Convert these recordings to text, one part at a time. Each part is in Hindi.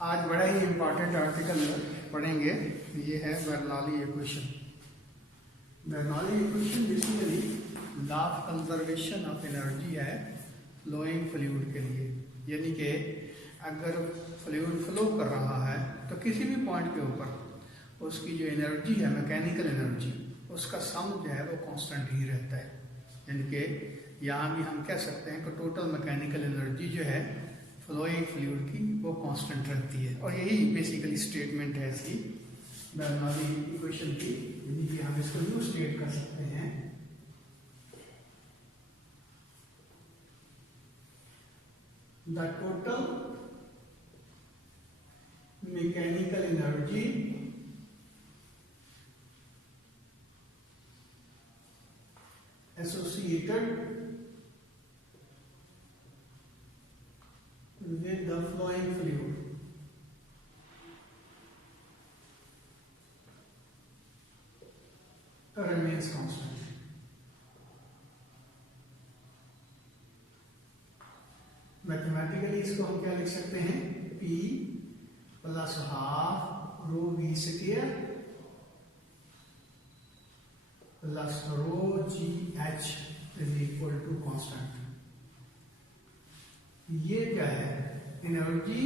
आज बड़ा ही इम्पोर्टेंट आर्टिकल पढ़ेंगे। ये है Bernoulli equation. Bernoulli equation basically law of conservation of energy है फ्लोइंग फ्लूइड के लिए, यानी कि अगर फ्लूइड फ्लो कर रहा है तो किसी भी पॉइंट के ऊपर उसकी जो एनर्जी है, मैकेनिकल एनर्जी, उसका सम जो है वो कांस्टेंट ही रहता है। यानी कि यहाँ भी हम कह सकते हैं कि टोटल मैकेनिकल एनर्जी जो है फ्लोइंग फ्लूइड की वो कांस्टेंट रहती है। और यही बेसिकली स्टेटमेंट है इसकी बर्नौली इक्वेशन की, यानी कि हम इसको यूं स्टेट कर सकते हैं the total mechanical energy associated with the flowing fluid remains constant. Mathematically इसको हम क्या लिख सकते हैं, P plus half rho v square plus rho g h is equal to constant. ये क्या है, energy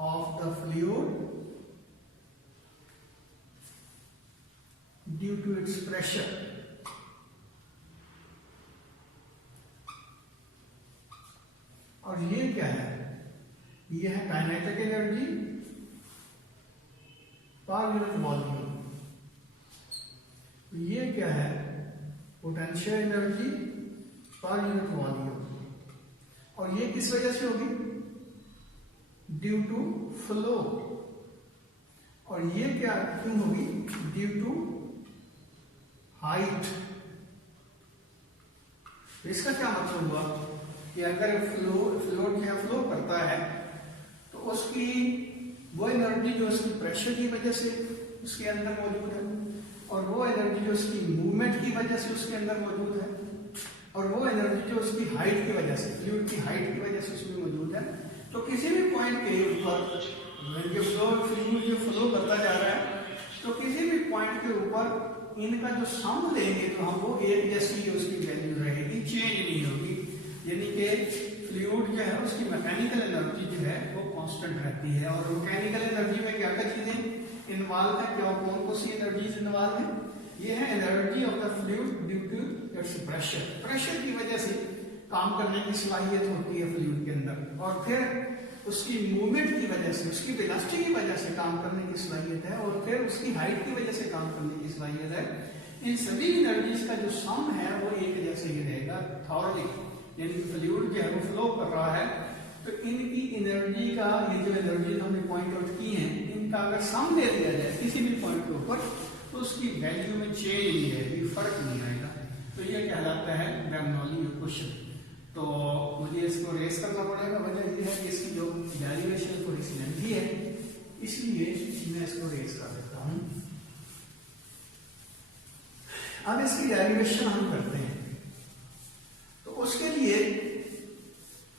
of the fluid due to its pressure. और ये क्या है, ये है kinetic energy per unit volume. ये क्या है, potential energy per unit volume. और ये किस वजह से होगी, ड्यू टू फ्लो। और ये क्या क्यों होगी, ड्यू टू हाइट। इसका क्या मतलब हुआ कि अगर फ्लूइड यहाँ फ्लो करता है तो उसकी वो एनर्जी जो उसकी प्रेशर की वजह से उसके अंदर मौजूद है, और वो एनर्जी जो उसकी मूवमेंट की वजह से उसके अंदर मौजूद है, और वो एनर्जी जो उसकी हाइट की वजह से, फ्लूइड की हाइट की वजह से उसमें मौजूद है। तो किसी भी पॉइंट के ऊपर फ्लूइड जो फ्लो करता जा रहा है, तो किसी भी पॉइंट के ऊपर इनका जो सम लेंगे तो हम वो एक जैसी उसकी वैल्यू रहेगी, चेंज नहीं होगी। यानी कि फ्लूइड जो है उसकी मैकेनिकल एनर्जी जो है वो कांस्टेंट रहती है। और मैकेनिकल एनर्जी में क्या क्या चीजें इन्वॉल्व है, क्या कौन सी एनर्जीज इन्वॉल्व है, ये है energy of the fluid due to its pressure. Pressure की वजह से काम करने की सलाहियत होती है फ्लूइड के अंदर, और फिर उसकी मूवमेंट की वजह से, उसकी वेलोसिटी की वजह से काम करने की सलाहियत है, और फिर उसकी हाइट की वजह से काम करने की सलाहियत है। इन सभी एनर्जीज का जो सम है वो एक जैसे ही रहेगा थॉरली। यानी कि फ्लूइड जो है वो फ्लो कर रहा है, तो इनकी एनर्जी का, ये जो एनर्जी हमने पॉइंट आउट की है, इनका अगर सम दे दिया जाए किसी भी पॉइंट के ऊपर तो उसकी वैल्यू में चेंज नहीं आएगी, फर्क नहीं आएगा। तो ये कहलाता है बर्नौली इक्वेशन। तो मुझे इसको रेस करना पड़ेगा, वजह ये है कि इसकी जो डेरिवेशन थोड़ी सी लंबी है, इसलिए मैं इसको रेस कर देता हूं। अब इसकी डेरिवेशन हम करते हैं, तो उसके लिए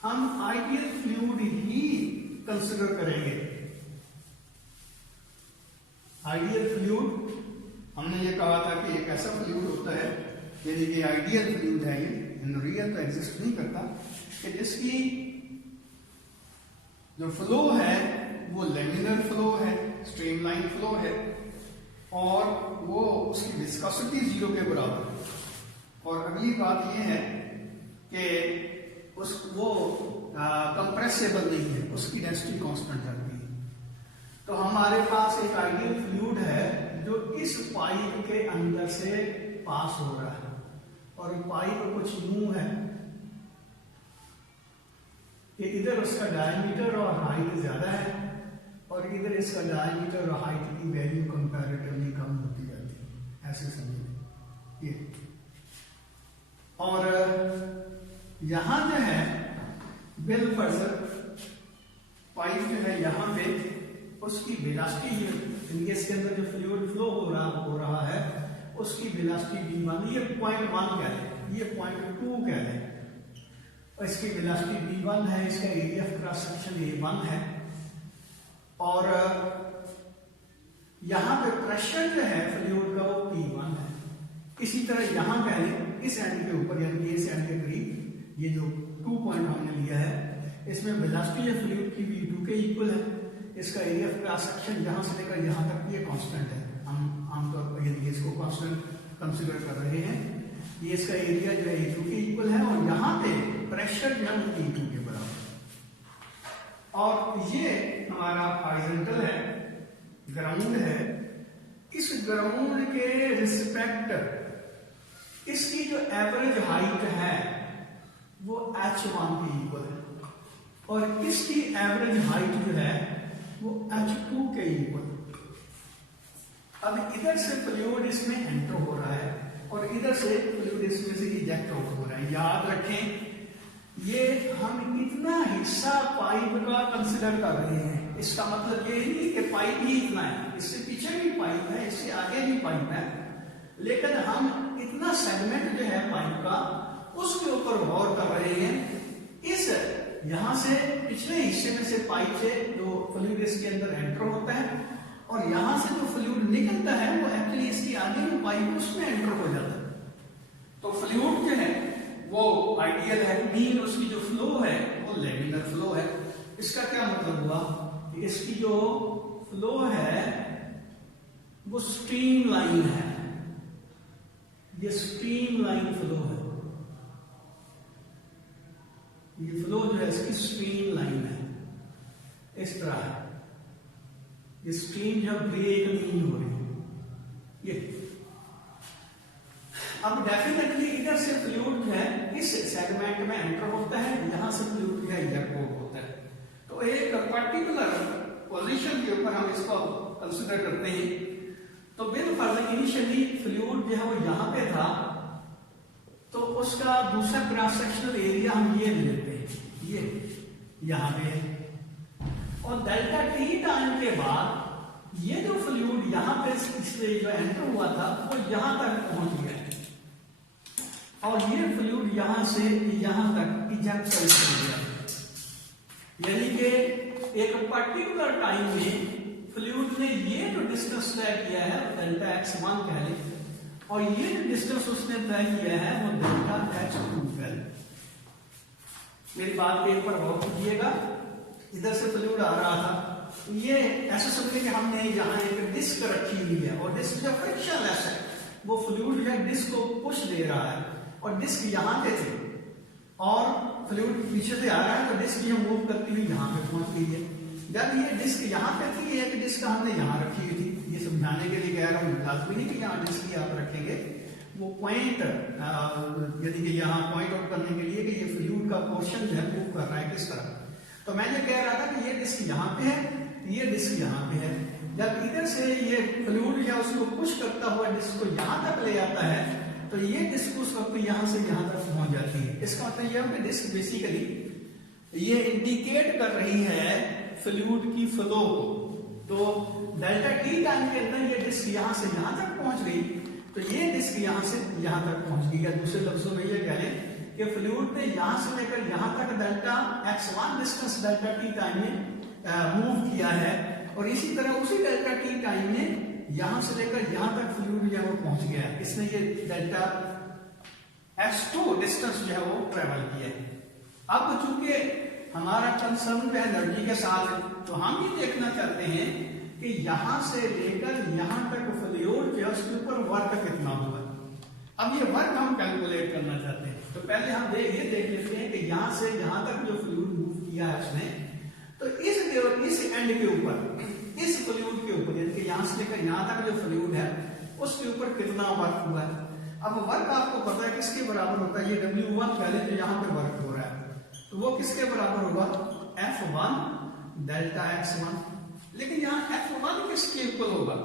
हम आइडियल फ्लूइड ही कंसिडर करेंगे। आइडियल फ्लूइड, हमने ये कहा था कि एक ऐसा फ्लूइड होता है, यानी कि आइडियल फ्लूइड है ये, इन रियल तो एग्जिस्ट नहीं करता, कि जिसकी जो फ्लो है वो लेमिनर फ्लो है, स्ट्रीमलाइन फ्लो है, और वो उसकी विस्कोसिटी 0 के बराबर है। और अगली बात ये है कि वो कंप्रेसिबल नहीं है, उसकी डेंसिटी कांस्टेंट रहती है। तो हमारे पास एक आइडियल फ्लूइड है जो इस पाइप के अंदर से पास हो रहा है, और पाइप कुछ यूं है कि इधर उसका डायमीटर और हाइट ज्यादा है, और इधर इसका डायमीटर और हाइट की वैल्यू कंपैरेटिवली कम होती जाती है, ऐसे समझिए ये। और यहां जो है बिल फर्जर पाइप जो है यहां पे उसकी वेलोसिटी, इसके अंदर जो फ्लूइड फ्लो हो रहा है उसकी वेलोसिटी v1, ये 0.1 कह लें, ये 0.2 कह लें, और इसकी वेलोसिटी v1 है, इसका area of cross section a1 है, और यहाँ पे प्रेशर जो है फ्लूइड का वो p1 है। इसी तरह यहाँ कह लें इस एंड के ऊपर, यानी इस एंड के करीब ये जो 2 पॉइंट हमने लिया है, इसमें वेलोसिटी है फ्लूइड की v2 के इक्वल है। इसका एरिया ऑफ क्रॉस सेक्शन यहाँ से लेकर यहाँ तक ये कांस्टेंट है, हम आमतौर पर यदि इसको कांस्टेंट कंसीडर कर रहे हैं, ये इसका एरिया जो है a2 के इक्वल है, और यहाँ पे प्रेशर जो है p2 के बराबर, और ये हमारा हॉरिजॉन्टल है, ग्राउंड है। इस ग्राउंड के रिस्पेक्ट इसकी जो एवरेज हाइट है वो h1 के इक्वल है, और इसकी एवरेज हाइट जो है वो h2 के इक्वल। अब इधर से फ्लूइड इसमें एंटर हो रहा है और इधर से फ्लूइड इसमें से इजेक्ट आउट हो रहा है। याद रखें, ये हम इतना हिस्सा पाइप का कंसिडर कर रहे हैं, इसका मतलब ये नहीं कि पाइप ही इतना है, इससे पीछे भी पाइप है, इससे आगे भी पाइप है, लेकिन हम इतना सेगमेंट जो है पाइप का उसके ऊपर गौर कर रहे हैं। इस यहां से पिछले हिस्से में से पाइप से जो फ्लूइड इसके अंदर एंटर होता है, और यहां से जो फ्लूइड निकलता है वो एक्चुअली इसकी आगे जो पाइप उसमें एंटर हो जाता है। तो फ्लूइड जो है वो आइडियल है, मीन उसकी जो फ्लो है वो लेमिनर फ्लो है। इसका क्या मतलब हुआ कि इसकी जो फ्लो है वो स्ट्रीम लाइन है, ये स्ट्रीम लाइन फ्लो है, ये फ्लो जो है इसकी स्ट्रीम लाइन है, इस तरह है। ये स्ट्रीम जो ब्रेक नहीं हो रही, ये अब डेफिनेटली इधर से फ्लूइड जो है इस सेगमेंट में एंटर होता है, यहां से फ्लूइड जो है इजेक्ट आउट होता है। तो एक पर्टिकुलर पोजीशन के ऊपर हम इसको कंसीडर करते हैं। तो बिलफर्ज इनिशियली फ्लूइड जो है वो यहां पे था, तो उसका दूसरा क्रॉस सेक्शनल एरिया हम ये लेते हैं, ये यहां पे है, और डेल्टा टी टाइम के बाद ये जो फ्लूइड यहां पे इससे जो एंटर हुआ था वो यहां तक पहुंच गया, और ये फ्लूइड यहां से यहां तक इजेक्ट हो गया। यानी कि एक पर्टिकुलर टाइम में फ्लूइड ने ये जो डिस्टेंस तय किया है डेल्टा x1 कह लें, और ये जो डिस्टेंस उसने तय किया है वो डेल्टा h2 कह लें। मेरी बात पे एक बार गौर कीजिएगा, इधर से फ्लूइड आ रहा था, ये ऐसा समझिए कि हमने यहाँ एक डिस्क रखी हुई है, और डिस्क जो फ्रिक्शनलेस है वो फ्लूइड जो है डिस्क को पुश दे रहा है, और डिस्क यहाँ पे थी और फ्लूइड पीछे से आ रहा है, तो डिस्क ये मूव करती हुई यहाँ पे पहुंच गई है। जब ये डिस्क यहाँ पे थी, एक डिस्क हमने यहाँ रखी हुई थी, ये समझाने के लिए कह रहा हूँ, लाजमी नहीं कि यहाँ डिस्क ही आप रखेंगे, वो पॉइंट यदि कि यहाँ पॉइंट आउट करने के लिए कि ये फ्लूइड का पोर्शन जो है मूव कर रहा है किस तरह। तो मैं ये कह रहा था कि ये डिस्क यहाँ पे है, ये डिस्क यहाँ पे है। जब इधर से ये फ्लूइड या उसको पुश करता हुआ डिस्क को यहाँ तक ले आता है, तो ये डिस्क उस वक्त यहाँ से यहाँ तक पहुंच जाती है। इसका मतलब यह है कि डिस्क बेसिकली ये इंडिकेट कर रही है फ्लूइड की फ्लो को। तो डेल्टा टी टाइम के अंदर ये डिस्क यहाँ से यहाँ तक पहुंच गई, तो ये डिस्क यहाँ से यहाँ तक पहुंच गई। या दूसरे लफ्जों में ये कह लें कि फ्लूइड ने यहाँ से लेकर यहाँ तक delta x1 distance delta T time में मूव किया है, और इसी तरह उसी डेल्टा टी टाइम में यहां से लेकर यहां तक फ्लूइड जो है वो पहुंच गया, इसने ये डेल्टा x2 डिस्टेंस जो है वो ट्रेवल किया है। अब चूंकि हमारा कंसर्न है एनर्जी के साथ, तो हम ये देखना चाहते हैं कि यहां से लेकर यहां तक फ्लूइड जो है उसके ऊपर वर्क कितना हुआ। अब ये वर्क हम कैलकुलेट करना चाहते हैं, तो पहले हम ये देख लेते हैं कि यहां से यहां तक जो फ्लूइड मूव किया है उसने, तो इस एंड के ऊपर, इस फ्लूइड के ऊपर, यानी कि यहां से लेकर यहां तक जो फ्लूइड है उसके ऊपर कितना वर्क हुआ है। अब वर्क आपको पता है किसके बराबर होता है, ये W1 पहले जो यहां पे वर्क हो रहा है, तो वो किसके बराबर होगा, F1 डेल्टा x1। लेकिन यहाँ F1 किसके इक्वल होगा,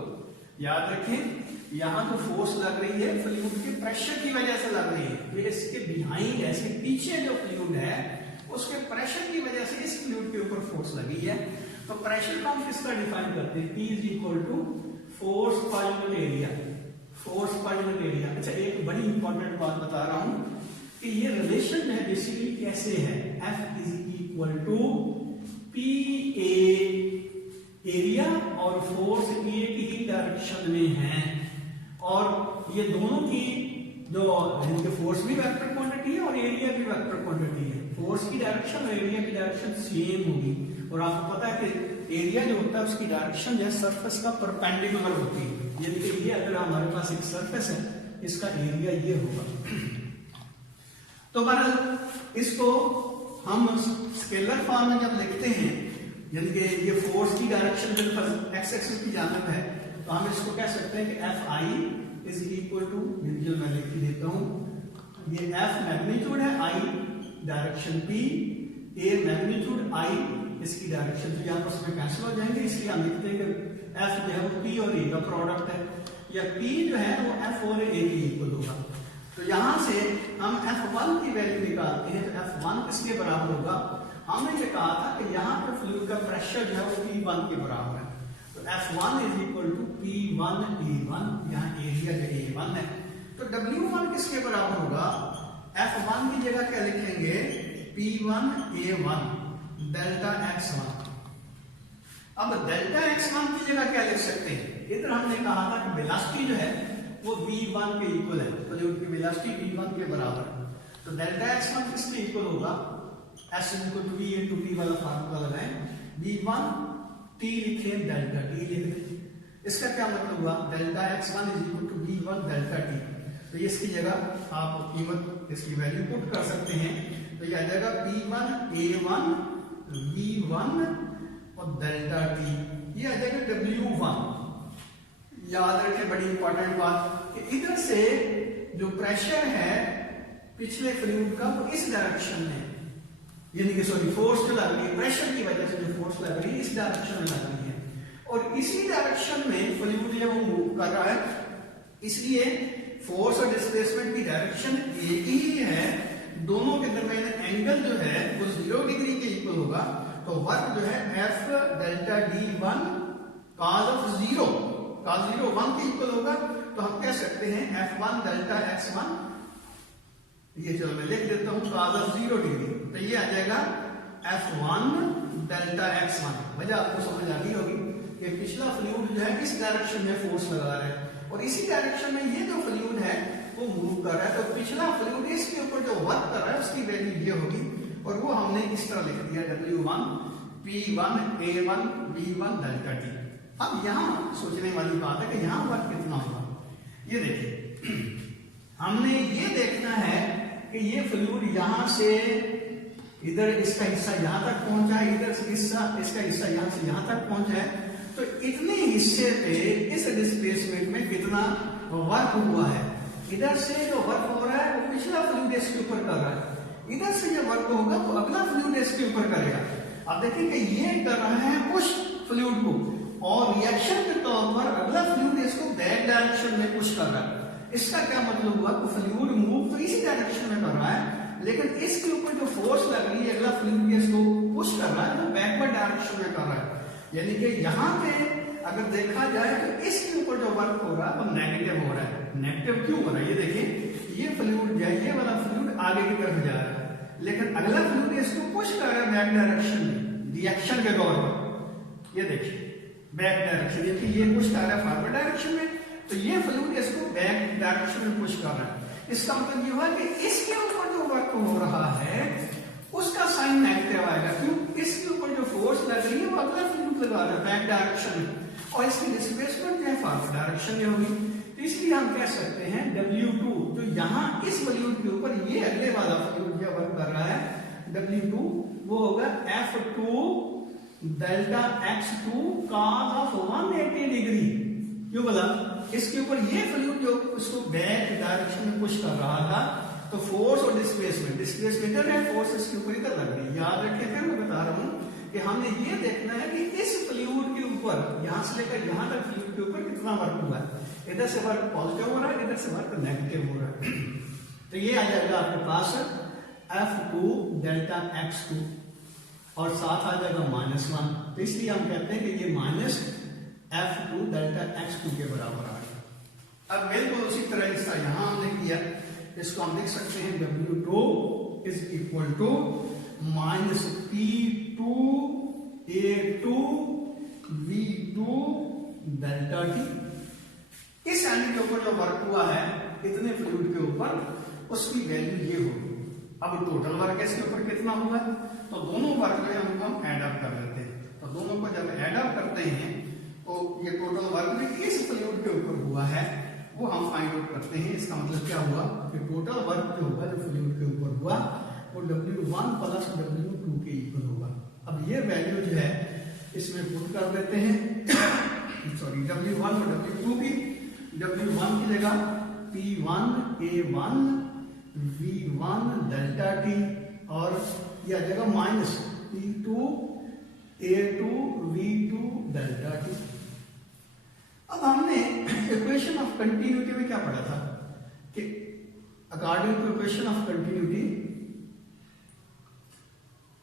याद रखें यहां तो फोर्स लग रही है फ्लूइड के प्रेशर की वजह से लग रही है। ये इसके बिहाइंड है, इसके पीछे जो फ्लूइड है उसके प्रेशर की वजह से इस फ्लूइड के ऊपर फोर्स लगी है। तो प्रेशर को हम किस तरह डिफाइन करते हैं, P is equal to force per unit area. Force per unit area. अच्छा, एक बड़ी इंपॉर्टेंट बात बता रहा हूं कि ये रिलेशन है बेसिकली कैसे है, F is equal to p a area और फोर्स ए की डायरेक्शन में है, और ये दोनों की जो इनके फोर्स भी वेक्टर क्वांटिटी है और एरिया भी वेक्टर क्वांटिटी है। फोर्स की डायरेक्शन और एरिया की डायरेक्शन सेम होगी, और आपको पता है कि एरिया जो होता है उसकी डायरेक्शन जो है सरफेस का परपेंडिकुलर होती है। यानी कि ये अगर हमारे पास एक सरफेस है, इसका एरिया ये होगा। तो बहरहाल इसको हम स्केलर फॉर्म में जब लिखते हैं, यानी कि ये फोर्स की डायरेक्शन जब एक्स एक्सिस की जानिब है, तो हम इसको कह सकते हैं कि F I is equal to, जो मैं लिख देता हूं, ये एफ मैग्नीट्यूड है, I direction P, A magnitude I इसकी डायरेक्शन, तो यहाँ पर कैंसिल हो जाएंगे, इसलिए हम लिखते हैं कि एफ जो है वो पी और ए का प्रोडक्ट है, या पी जो है वो एफ और ए के इक्वल होगा। तो यहां से हम F1 की वैल्यू निकालते हैं, तो F1 किसके बराबर होगा, हमने ये कहा था कि यहाँ पर फ्लूइड का प्रेशर जो है वो P1 के बराबर है, तो F1 is equal to P1 A1, यहाँ एरिया जो A1 है, तो W1 किसके बराबर होगा, F1 की जगह क्या लिखेंगे, P1 A1 डेल्टा x1। अब डेल्टा x1 की जगह क्या लिख सकते हैं, इधर हमने कहा था कि वेलोसिटी जो है वो v1 के इक्वल है, तो जो वेलोसिटी v1 के बराबर है, तो डेल्टा x1 किसके इक्वल होगा, s equal to v into t वाला फार्मूला लगाएं, v1 t लिखे डेल्टा t लिख दें। इसका क्या मतलब हुआ, delta x1 is equal to v1 delta t, तो इसकी जगह आप कीमत इसकी वैल्यू पुट कर सकते हैं, तो ये आ जाएगा p1 a1 v1 और डेल्टा t, ये आ जाएगा w1। याद रखें बड़ी इंपॉर्टेंट बात कि इधर से जो प्रेशर है पिछले फ्लूइड का वो इस डायरेक्शन में, यानी कि सॉरी फोर्स जो लग रही है, प्रेशर की वजह से जो फोर्स लग रही है इस डायरेक्शन में लग रही है, और इसी डायरेक्शन में फ्लूइड जो वो मूव कर रहा है, इसलिए फोर्स और डिस्प्लेसमेंट की डायरेक्शन एक ही है, दोनों के दरमियान एंगल जो है वो 0 डिग्री के इक्वल होगा, तो वर्क जो है F delta D1 cos of 0 cos 0 1 के इक्वल होगा, तो हम कह सकते हैं F1 डेल्टा x1, ये चलो मैं लिख देता हूं cos of 0 डिग्री, तो ये आ जाएगा F1 डेल्टा x1। वजह आपको समझ आ गई होगी कि पिछला फ्लूइड जो है इस डायरेक्शन में फोर्स लगा रहा है, और इसी डायरेक्शन में ये जो फ्लूइड है वो मूव कर रहा है, तो पिछला फ्लूइड इसके ऊपर जो वर्क कर रहा है उसकी वैल्यू ये होगी, और वो हमने इस तरह लिख दिया W1 P1 A1 V1 delta t। अब यहां सोचने वाली बात है कि यहां वर्क कितना होगा, ये देखिए हमने ये देखना है कि ये फ्लूइड यहां से इधर इसका हिस्सा यहां तक पहुंचा है, इधर से हिस्सा इसका हिस्सा यहां से यहां तक पहुंचा है, तो इतने हिस्से पे इस डिस्प्लेसमेंट में कितना वर्क हुआ है। इधर से जो वर्क हो रहा है वो पिछला फ्लूइड इसके ऊपर कर रहा है, इधर से जो वर्क होगा तो अगला फ्लूइड इसके ऊपर करेगा। अब देखिए कि ये कर रहा है पुश फ्लूइड को, और रिएक्शन के तौर पर अगला फ्लूइड इसको बैक डायरेक्शन में पुश कर रहा है। इसका क्या मतलब हुआ कि फ्लूइड मूव तो इसी डायरेक्शन में कर रहा है, लेकिन इसके ऊपर जो फोर्स लग रही है अगला फ्लूइड इसको पुश कर रहा है वो बैकवर्ड डायरेक्शन में कर रहा है। यानी कि यहाँ पे अगर देखा जाए तो इसके ऊपर जो वर्क हो रहा है वो नेगेटिव हो रहा है। नेगेटिव क्यों हो रहा है, ये देखिए ये फ्लूइड जो है ये वाला फ्लूइड आगे की तरफ जा रहा है, लेकिन अगला फ्लूइड इसको पुश कर रहा है बैक डायरेक्शन में, रिएक्शन के तौर पर। ये देखिए बैक डायरेक्शन, देखिए ये पुश कर रहा है फॉरवर्ड डायरेक्शन में, तो ये फ्लूइड इसको बैक डायरेक्शन में पुश कर रहा है। इसका मतलब ये हुआ कि इसके ऊपर जो वर्क हो रहा है उसका साइन नेगेटिव आएगा, क्यों, इसके ऊपर जो फोर्स लग रही है वो अगला फ्लूइड लगा रहा है बैक डायरेक्शन में, और इसकी डिस्प्लेसमेंट जो है फॉरवर्ड डायरेक्शन में होगी। तो इसलिए हम कह सकते हैं W2 जो यहाँ इस फ्लूइड के ऊपर ये अगले वाला फ्लूइड जो वर्क कर रहा है W2 वो होगा F2 delta x2 cos of 180 degree. क्यों बोला, इसके ऊपर ये फ्लूइड जो उसको बैक डायरेक्शन में पुश कर रहा था, तो फोर्स और डिस्प्लेसमेंट इधर है, फोर्स इसके ऊपर इधर लग रही है। याद रखिए फिर मैं बता रहा हूं कि हमने ये देखना है कि इस फ्लूइड के ऊपर यहां से लेकर यहां तक फ्लूइड के ऊपर कितना वर्क हुआ है। इधर से वर्क पॉजिटिव हो रहा है, इधर से वर्क नेगेटिव हो रहा है। तो ये आ जाएगा आपके पास F2 डेल्टा x2 और साथ आ जाएगा -1, तो इसलिए हम कहते हैं कि ये माइनस F2 डेल्टा x2 के बराबर आ गया। अब बिल्कुल उसी तरह जैसा यहां हमने किया, इसको हम लिख सकते हैं W2 is equal to minus P2 A2 V2 delta T। इस एंड के ऊपर जो वर्क हुआ है इतने फ्लूइड के ऊपर, उसकी वैल्यू ये होगी। अब टोटल वर्क इसके ऊपर कितना हुआ है, तो दोनों वर्क जो है उनको हम ऐड अप कर लेते हैं। तो दोनों को जब ऐड अप करते हैं तो ये टोटल वर्क भी इस फ्लूइड के ऊपर हुआ है वो हम फाइंड आउट करते हैं। इसका मतलब क्या हुआ कि टोटल वर्क जो होगा जो फ्लूइड के ऊपर हुआ वो W1 प्लस W2 के इक्वल होगा। अब ये वैल्यू जो है इसमें पुट कर देते हैं, सॉरी W1 और W2 की। W1 की जगह P1 A1 V1 delta T और यह आ जाएगा minus P2 A2 V2 delta T। अब हमने इक्वेशन ऑफ कंटिन्यूटी में क्या पढ़ा था कि according to equation of continuity,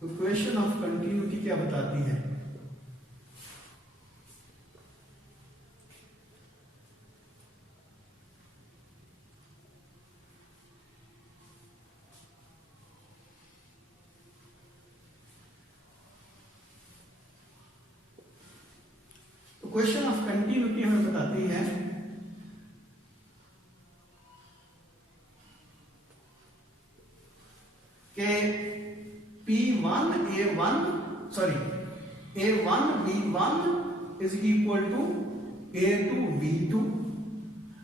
equation of continuity क्या बताती है, इक्वेशन ऑफ कंटिन्यूटी हमें बताती है कि P1 A1 sorry A1 V1 is equal to A2 V2,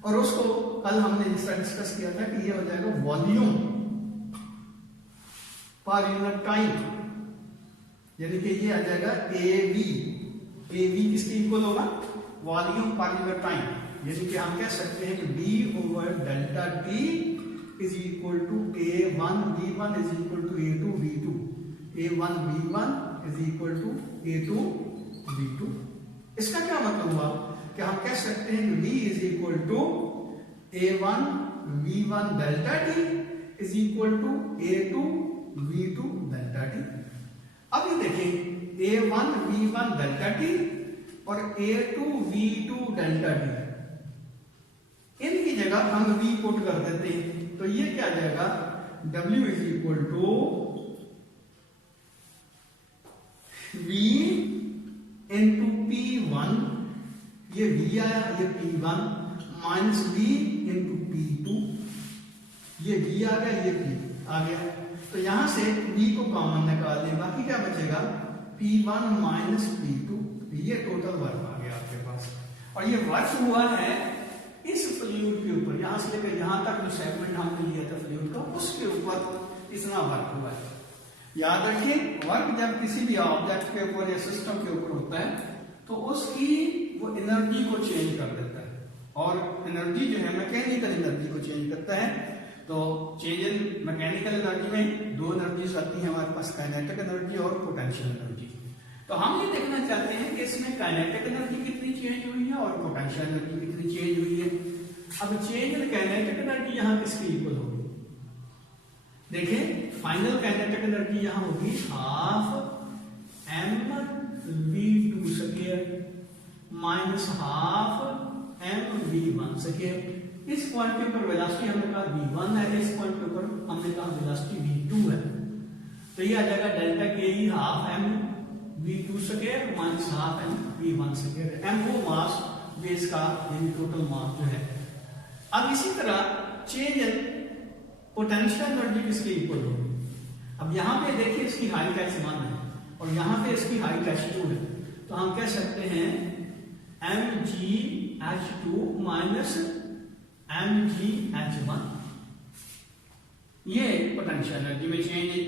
और उसको कल हमने जिसका डिस्कस किया था कि ये हो जाएगा वॉल्यूम पर यूनिट टाइम, यानी कि ये आ जाएगा AB। AB किसके इक्वल होगा, वॉल्यूम पर यूनिट टाइम, यानी कि हम कह सकते हैं कि B over delta T is equal to A1 V1 is equal to A2 V2, A1 V1 is equal to A2 V2। इसका क्या मतलब हुआ कि हम कह सकते हैं कि V is equal to A1 V1 delta T is equal to A2 V2 delta T। अब ये देखिए A1 V1 डेल्टा T और A2 V2 डेल्टा T, इनकी जगह हम V पुट कर देते हैं, तो ये क्या आ जाएगा W is equal to V into P1, ये V आया, ये P1 minus V into P2, ये V आ गया, ये P आ गया। तो यहां से V को कॉमन निकाल दें, बाकी क्या बचेगा P1 माइनस P2, ये टोटल वर्क आ गया आपके पास। और ये वर्क हुआ है इस फ्लूइड के ऊपर, यहां से लेकर यहां तक जो सेगमेंट हमने लिया था फ्लूइड का, उसके ऊपर इतना वर्क हुआ है। याद रखिए वर्क जब किसी भी ऑब्जेक्ट के ऊपर या सिस्टम के ऊपर होता है तो उसकी वो एनर्जी को चेंज कर देता है, और एनर्जी जो है मैकेनिकल एनर्जी को चेंज करता है। तो चेंज इन मैकेनिकल एनर्जी में दो एनर्जीज आती हैं हमारे पास, काइनेटिक एनर्जी और पोटेंशियल एनर्जी। तो हम ये देखना चाहते हैं कि इसमें काइनेटिक एनर्जी कितनी चेंज हुई है और पोटेंशियल एनर्जी कितनी चेंज हुई है। अब चेंज इन काइनेटिक एनर्जी यहाँ किसके इक्वल होगी, देखिए फाइनल काइनेटिक एनर्जी यहाँ होगी half mv2 square minus half mv1 square. इस पॉइंट के ऊपर वेलोसिटी हमने कहा v1 है, इस पॉइंट के ऊपर हमने कहा वेलोसिटी v2 है, तो ये आ जाएगा delta K E half mv2 square minus half mv1 square. m वो मास बेस का यानी टोटल मास जो है। अब इसी तरह चेंज इन पोटेंशियल एनर्जी किसके इक्वल होगी, अब यहाँ पे देखिए इसकी हाइट h1 है और यहाँ पे इसकी हाइट h2 है, तो हम कह सकते हैं mgh2 माइनस mgh1, ये पोटेंशियल एनर्जी में चेंज है।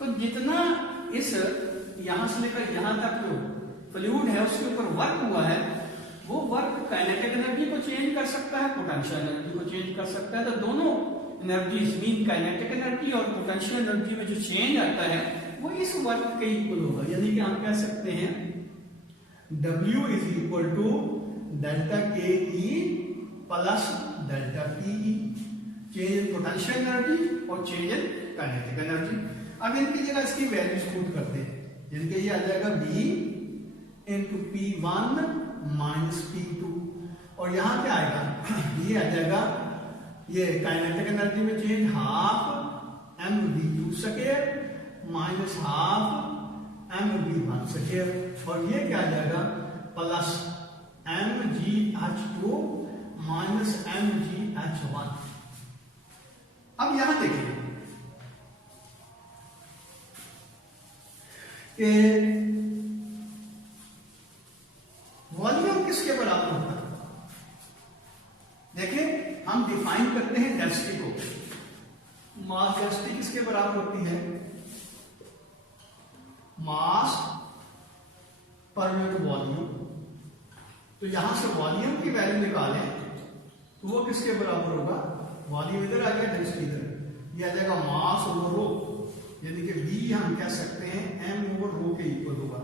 तो जितना इस यहां से लेकर यहां तक जो फ्लूइड है उसके ऊपर वर्क हुआ है वो वर्क काइनेटिक एनर्जी को चेंज कर सकता है, पोटेंशियल एनर्जी को चेंज कर सकता है। तो दोनों एनर्जीज मीन काइनेटिक एनर्जी और पोटेंशियल एनर्जी में जो चेंज आता है वो इस वर्क के इक्वल होगा, यानी कि हम कह सकते हैं W is equal to delta K E plus delta P E, change in potential energy और चेंज इन काइनेटिक एनर्जी। अब इनकी जगह इसकी वैल्यूज पुट करते हैं, जिनके ये आ जाएगा B into P1 minus P2, और यहां क्या आएगा ये आ जाएगा, ये काइनेटिक एनर्जी में change half m v two square minus half m v one square, और ये क्या आ जाएगा plus m g h two minus m g h one. अब यहां देखिए कि वॉल्यूम किसके बराबर होता है। देखिए हम डिफाइन करते हैं डेंसिटी को, मास डेंसिटी किसके बराबर होती है, मास पर यूनिट वॉल्यूम। तो यहां से वॉल्यूम की वैल्यू निकालें तो वो किसके बराबर होगा, वॉल्यूम इधर आ गया, डेंसिटी इधर, ये आ जाएगा मास ओवर रो, यानी कि V हम कह सकते हैं m ओवर रो के इक्वल होगा।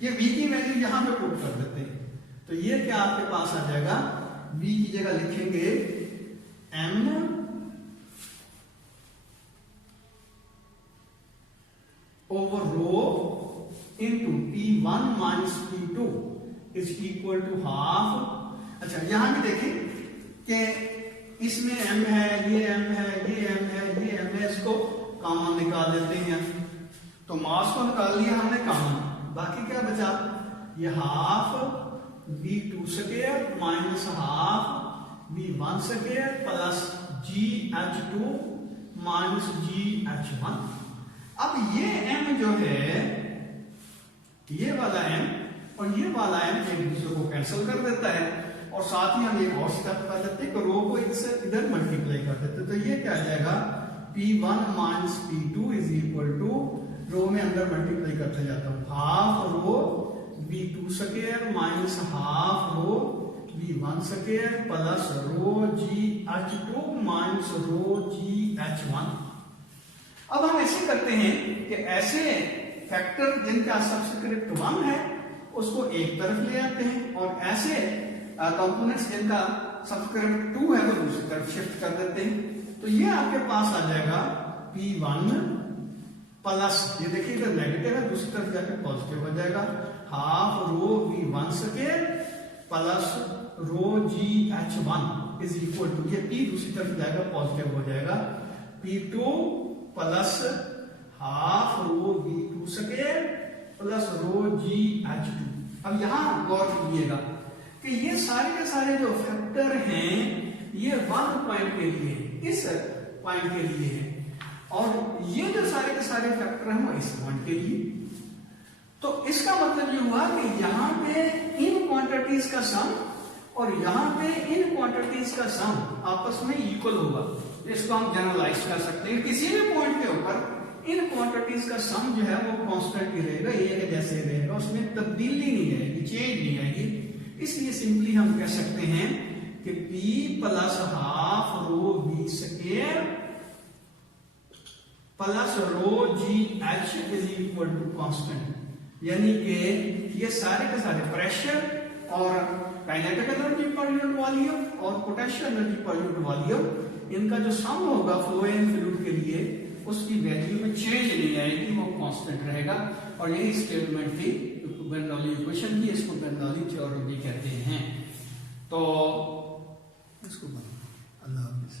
ये V की वैल्यू यहां पे पुट कर देते हैं, तो ये क्या आपके पास आ जाएगा, V की जगह लिखेंगे m over rho into P1 minus P2 is equal to half. अच्छा यहां भी देखें कि इसमें m है, ये m है, ये m है, ये m है, इसको कॉमन निकाल देते हैं। तो मास को निकाल लिया हमने कॉमन, बाकी क्या बचा, ये half V2 square minus half V1 square plus GH2 minus GH1। अब ये m जो है, ये वाला m और ये वाला m एक दूसरे को कैंसिल कर देता है, और साथ ही हम एक और स्टेप कर देते हैं कि रो को इससे इधर मल्टीप्लाई कर देते हैं। तो ये क्या आ जाएगा, P1 minus P2 is equal to, rho में अंदर मल्टीप्लाई करते जाता हूं, half rho V2 square minus half rho V1 square plus rho GH2 minus rho GH1। अब हम ऐसे करते हैं कि ऐसे फैक्टर जिनका सबस्क्रिप्ट 1 है उसको एक तरफ ले आते हैं, और ऐसे कंपोनेंट्स जिनका सबस्क्रिप्ट 2 है वो दूसरी तरफ शिफ्ट कर देते हैं। तो ये आपके पास आ जाएगा P1 प्लस, ये देखिए इधर नेगेटिव है, दूसरी तरफ जाकर पॉजिटिव हो जाएगा, half rho V1 square plus rho GH1 is equal to, ये P दूसरी तरफ जाएगा पॉजिटिव हो जाएगा, P2 plus half rho V2 square plus rho GH2। अब यहां गौर कीजिएगा कि ये सारे के सारे जो फैक्टर हैं ये 1 पॉइंट के लिए, इस पॉइंट के लिए है, और ये जो सारे के सारे फैक्टर हैं वो इस पॉइंट के लिए। तो इसका मतलब ये हुआ कि यहाँ पे इन क्वांटिटीज का सम और यहाँ पे इन क्वांटिटीज का सम आपस में इक्वल होगा। इसको हम जनरलाइज कर सकते हैं, किसी भी पॉइंट के ऊपर इन क्वांटिटीज का सम जो है वो कांस्टेंट ही रहेगा, एक जैसे रहेगा, उसमें तब्दीली नहीं आएगी, चेंज नहीं आएगी। इसलिए सिंपली हम कह सकते हैं कि P plus half rho V square plus rho GH is equal to constant, यानी कि ये सारे के सारे प्रेशर और kinetic energy per unit volume और potential energy per unit volume, इनका जो सम होगा फ्लो इन फ्लूइड के लिए उसकी वैल्यू में चेंज नहीं आएगी, वो कांस्टेंट रहेगा। और यही स्टेटमेंट थी बर्नौली इक्वेशन की, इसको बर्नौली थ्योरम भी कहते हैं। तो इसको अल्लाह हाफिज़।